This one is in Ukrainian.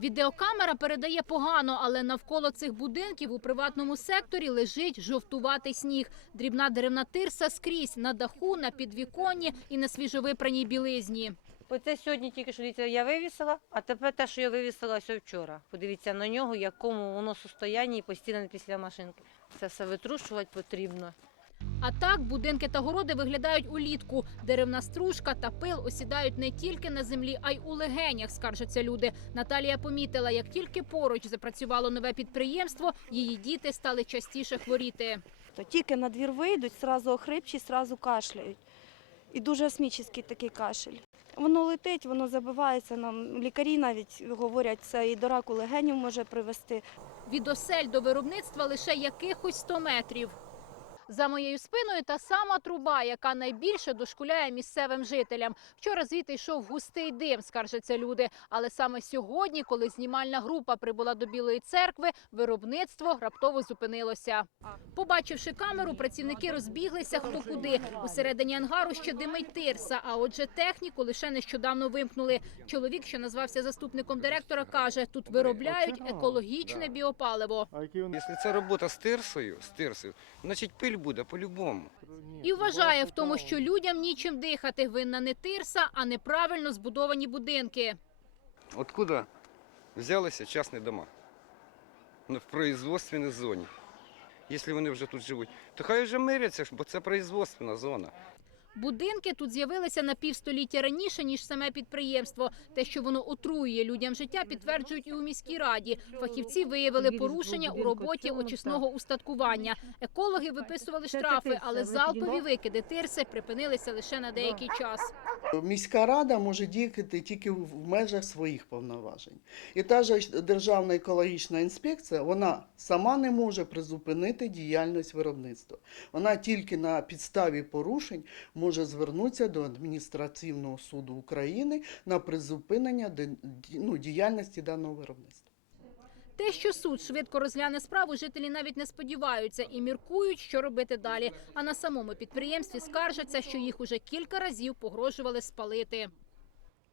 Відеокамера передає погано, але навколо цих будинків у приватному секторі лежить жовтуватий сніг. Дрібна деревна тирса скрізь на даху, на підвіконні і на свіжовипраній білизні. Оце сьогодні тільки що дивіться, я вивісила, а тепер те, що я вивісила ось вчора. Подивіться на нього, якому воно состоянні постійно після машинки. Це все витрушувати потрібно. А так будинки та городи виглядають улітку. Деревна стружка та пил осідають не тільки на землі, а й у легенях, скаржаться люди. Наталія помітила, як тільки поруч запрацювало нове підприємство, її діти стали частіше хворіти. То тільки на двір вийдуть, зразу охрипчі, зразу кашляють. І дуже осмічний такий кашель. Воно летить, воно забивається нам. Лікарі навіть говорять, це і до раку легенів може привести. Від осель до виробництва лише якихось 100 метрів. За моєю спиною та сама труба, яка найбільше дошкуляє місцевим жителям. Вчора звідти йшов густий дим, скаржаться люди. Але саме сьогодні, коли знімальна група прибула до Білої церкви, виробництво раптово зупинилося. Побачивши камеру, працівники розбіглися хто куди. Усередині ангару ще димить тирса, а отже, техніку лише нещодавно вимкнули. Чоловік, що назвався заступником директора, каже, тут виробляють екологічне біопаливо. Якщо це робота з тирсою, з тирсою, значить пиль буде по-любому. І вважає в тому, що людям нічим дихати винна не тирса, а неправильно збудовані будинки. Откуда взялися частні дома? Ну, в производственній зоні. Якщо вони вже тут живуть, то хай вже миряться, бо це производственна зона. Будинки тут з'явилися на півстоліття раніше ніж саме підприємство. Те, що воно отруює людям життя, підтверджують і у міській раді. Фахівці виявили порушення у роботі очисного устаткування. Екологи виписували штрафи, але залпові викиди тирси припинилися лише на деякий час. Міська рада може діяти тільки в межах своїх повноважень. І та ж Державна екологічна інспекція вона сама не може призупинити діяльність виробництва. Вона тільки на підставі порушень може звернутися до адміністративного суду України на призупинення ну, діяльності даного виробництва. Те, що суд швидко розгляне справу, жителі навіть не сподіваються і міркують, що робити далі. А на самому підприємстві скаржаться, що їх уже кілька разів погрожували спалити.